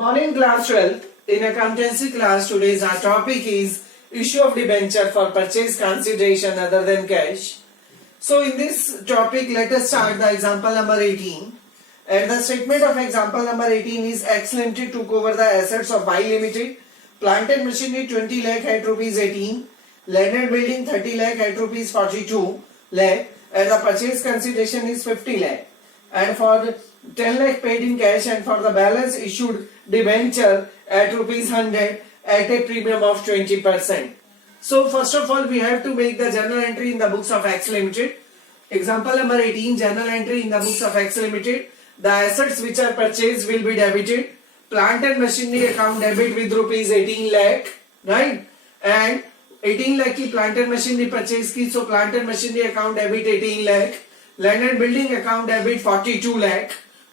Morning class 12. In accountancy class, today's our topic is issue of debenture for purchase consideration other than cash. So in this topic, let us start the example number 18. And the statement of example number 18 is X Limited took over the assets of Y Limited. Plant and machinery 20 lakh at rupees 18. Land and building 30 lakh at rupees 42 lakh. And the purchase consideration is 50 lakh. And for the 10 lakh paid in cash, and for the balance issued debenture at rupees 100 at a premium of 20%. So first of all, we have to make the journal entry in the books of X Limited. Example number 18, journal entry in the books of X Limited. The assets which are purchased will be debited. Plant and machinery account debit with rupees 18 lakh, right? And 18 lakh की plant and machinery purchase की, so plant and machinery account debit 18 lakh. Land and building account debit 42 lakh.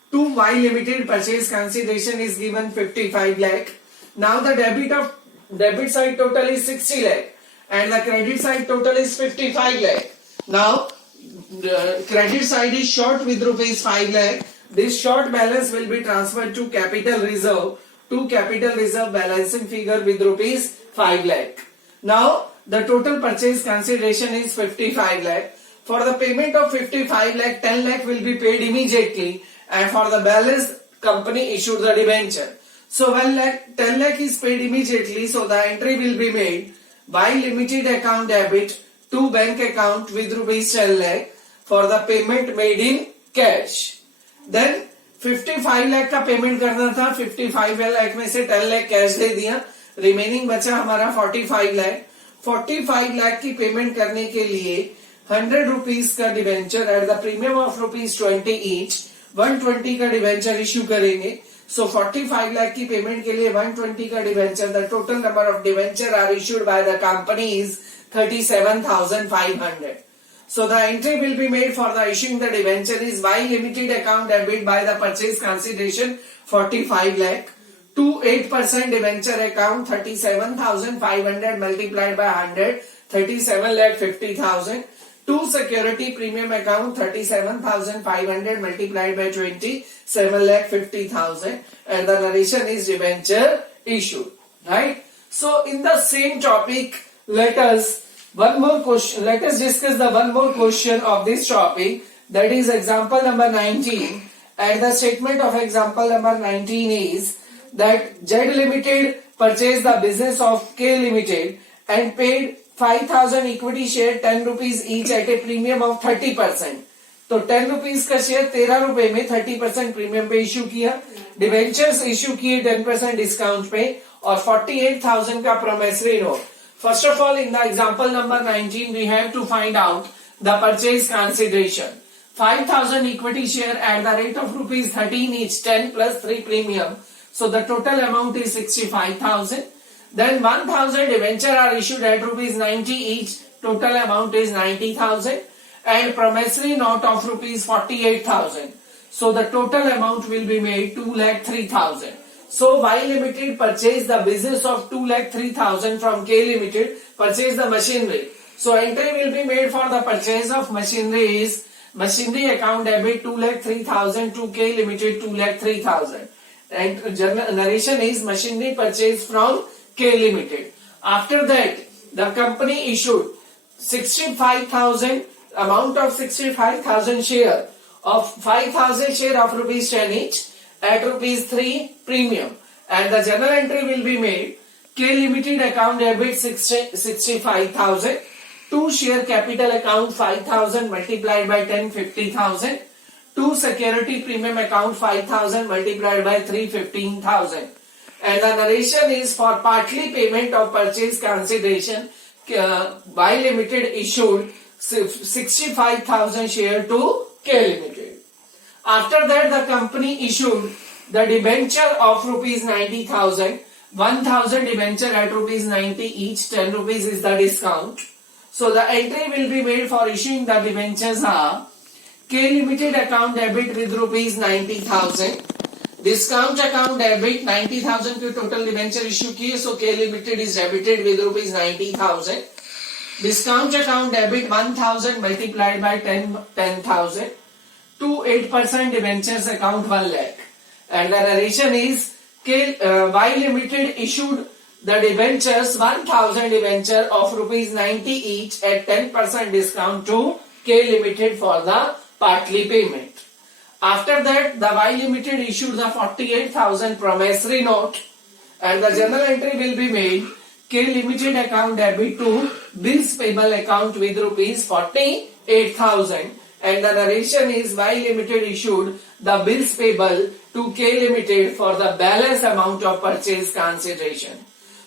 To Y Limited purchase consideration is given 55 lakh. Now the debit side total is 60 lakh and the credit side total is 55 lakh. Now the credit side is short with rupees 5 lakh. This short balance will be transferred to capital reserve. To capital reserve balancing figure with rupees 5 lakh. Now the total purchase consideration is 55 lakh. For the payment of 55 lakh, 10 lakh will be paid immediately, and for the balance, company issued the debenture. So 10 lakh is paid immediately, so the entry will be made by limited account debit to bank account with rupees 10 lakh for the payment made in cash. Then 55 lakh का payment करना था, 55 लाख में से 10 lakh cash दे दिया, remaining बचा हमारा 45 लाख. 45 लाख की payment करने के लिए 100 रुपीज का debenture at the premium of rupees 20 each 120 का डिवेंचर इश्यू करेंगे. सो 45 लाख की पेमेंट के लिए 120 का debenture, the total number of debenture are issued by the company is 37,500. So the entry will be made for the issuing the debenture is Y Limited account debit by the purchase consideration 45 lakh to 8% debenture account 37,500 multiplied by 100 37 lakh 50,000 to security premium account 37,500 multiplied by 20 7 lakh 50,000 and the narration is debenture issued, right? So in the same topic, let us discuss the one more question of this topic, that is example number 19. And the statement of example number 19 is that Z Limited purchased the business of K Limited and paid 5,000 equity share 10 rupees each at a premium of 30%. तो 10 rupees का share 13 रुपए में 30% premium पे issue किया, debentures issue किए 10% discount पे और 48,000 का promissory note. First of all, in the example number 19, we have to find out the purchase consideration. 5,000 equity share at the rate of rupees 13 each, 10 plus 3 premium. So the total amount is 65,000. Then 1,000 debenture are issued at rupees 90 each. Total amount is 90,000. And promissory note of rupees 48,000. So the total amount will be made 2,03,000. So Y Limited purchased the business of 2,03,000 from K Limited, purchased the machinery. So entry will be made for the purchase of machinery is machinery account debit 2,03,000 to K Limited 2,03,000. And narration is machinery purchased from K Limited. After that, the company issued 65,000 amount of 65,000 share of 5,000 share of rupees 10 each at rupees 3 premium, and the journal entry will be made K Limited account debit 65,000 to share capital account 5,000 multiplied by 10 50,000 to security premium account 5,000 multiplied by 3 15,000, and the narration is for partly payment of purchase consideration Y Limited issued 65,000 share to K Limited. After that, the company issued the debenture of rupees 90,000, 1,000 debenture at rupees 90 each, 10 rupees is the discount. So the entry will be made for issuing the debentures are K Limited account debit with rupees 90,000, discount account debit 90,000 के total debenture issue किए, so K Limited is debited with rupees 90,000. Discount account debit 1,000 multiplied by 10,000 to 8% debentures account 1 lakh. And the narration is Y Limited issued the debentures 1000 debenture of rupees 90 each at 10% discount to K Limited for the partly payment. After that, the Y Limited issued the 48,000 promissory note and the journal entry will be made K Limited account debit to bills payable account with rupees 48,000 and the narration is Y Limited issued the bills payable to K Limited for the balance amount of purchase consideration.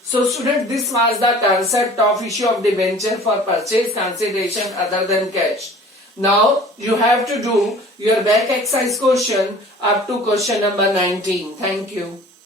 So student, this was the concept of issue of debenture for purchase consideration other than cash. Now you have to do your back exercise question up to question number 19. Thank you.